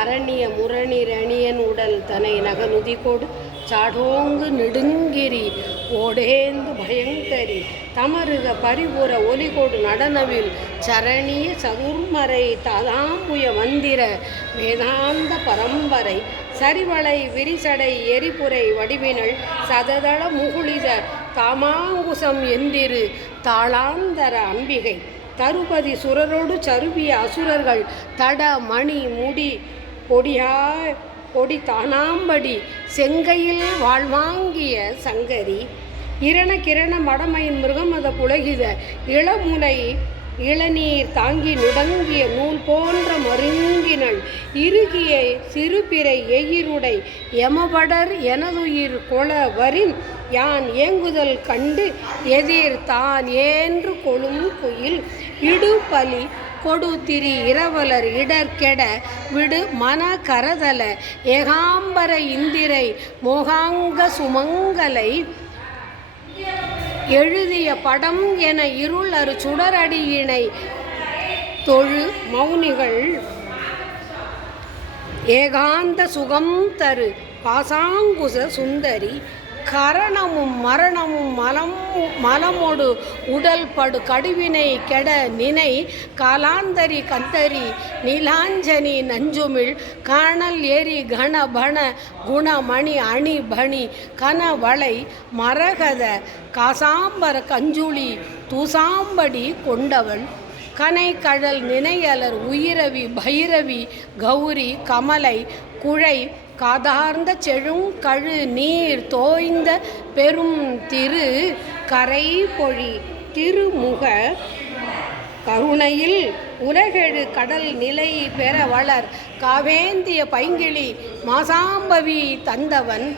அரணிய முரணிரணியன் உடல் தனை நகனுதிகொடு சாடோங்கு நெடுங்கிரி ஓடேந்து பயங்கரி தமருக பரிபுற ஒலிகொடு நடனவில் சரணிய சதுர்மறை ததாம்புய மந்திர வேதாந்த பரம்பரை சரிவளை விரிசடை எரிபுரை வடிவினள் சததள முகுளித தாமாங்குசம் எந்திரு தாளாந்தர அம்பிகை தருபதி சுரரோடு சருபிய அசுரர்கள் தட மணி முடி பொடி தானாம்படி செங்கையில் வாழ்வாங்கிய சங்கரி இரண கிரண மடமையின் மிருகமத புலகித இளமுலை இளநீர் தாங்கி நுடங்கிய நூல் போன்ற மருங்கினள் இறுகிய சிறுபிறை எயிருடை எமபடர் எனதுயிர் கொளவரின் யான் ஏங்குதல் கண்டு எதிர் தான் ஏன்று கொழும் குயில் இடுபலி கொடு திரி இரவலர் இடர்கெட விடு மன கரதல ஏகாம்பர இந்திரை மோகாங்க சுமங்கலை எழுதிய படம் என இருள் அரு சுடரடியினை தொழு மௌனிகள் ஏகாந்த சுகம் தரு பாசாங்குச சுந்தரி கரணமும் மரணமும் மலமொடு உடல் படு கடுவினை கெட நினை காலாந்தரி கந்தரி நீலாஞ்சனி நஞ்சுமிழ் காணல் ஏரி கணபண குணமணி அணி பணி கனவளை மரகத காசாம்பர கஞ்சுளி தூசாம்படி கொண்டவள் கனை கடல் நினையலர் உயிரவி பைரவி கௌரி கமலை குழை காதார்ந்த செழுங்கழு நீர் தோய்ந்த பெரும் திரு கரை பொழி திருமுக கருணையில் உலகெழு கடல் நிலை பெற வளர் காவேந்திய பைங்கிளி மாசாம்பவி தந்தவன்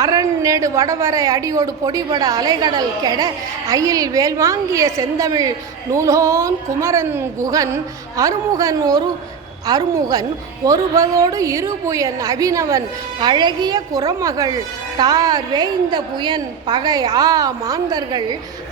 அரண் நெடு வடவரை அடியோடு பொடிபட அலைகடல் கெட அயில் வேல்வாங்கிய செந்தமிழ் நூலோன் குமரன் குகன் அருமுகன் ஒருபதோடு இருபுயன் அபினவன் அழகிய குரமகள் தார் வேய்ந்த புயன் பகை மாந்தர்கள்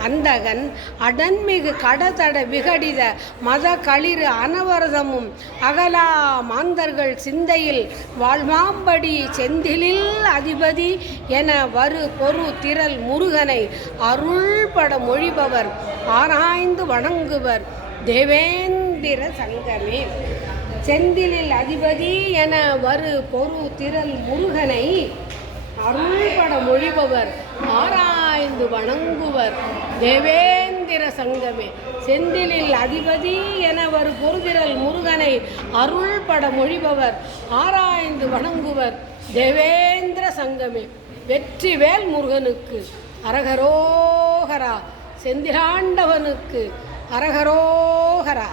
அந்தகன் அடன்மிகு கடதட விகடித மத களிறு அனவரதமும் அகலா மாந்தர்கள் சிந்தையில் வாழ்மாம்படி செந்திலில் அதிபதி என வரு பொரு திரள் முருகனை அருள்பட மொழிபவர் ஆராய்ந்து வணங்குவர் தேவேந்திர சங்கமே செந்திலில் அதிபதி என வரு பொரு திரள் முருகனை அருள்பட மொழிபவர் ஆராய்ந்து வணங்குவர் தேவேந்திர சங்கமே செந்திலில் அதிபதி என வரு பொருதிரல் முருகனை அருள்பட மொழிபவர் ஆராய்ந்து வணங்குவர் தேவேந்திர சங்கமே வெற்றிவேல் முருகனுக்கு அரகரோகரா செந்திலாண்டவனுக்கு அரகரோகரா.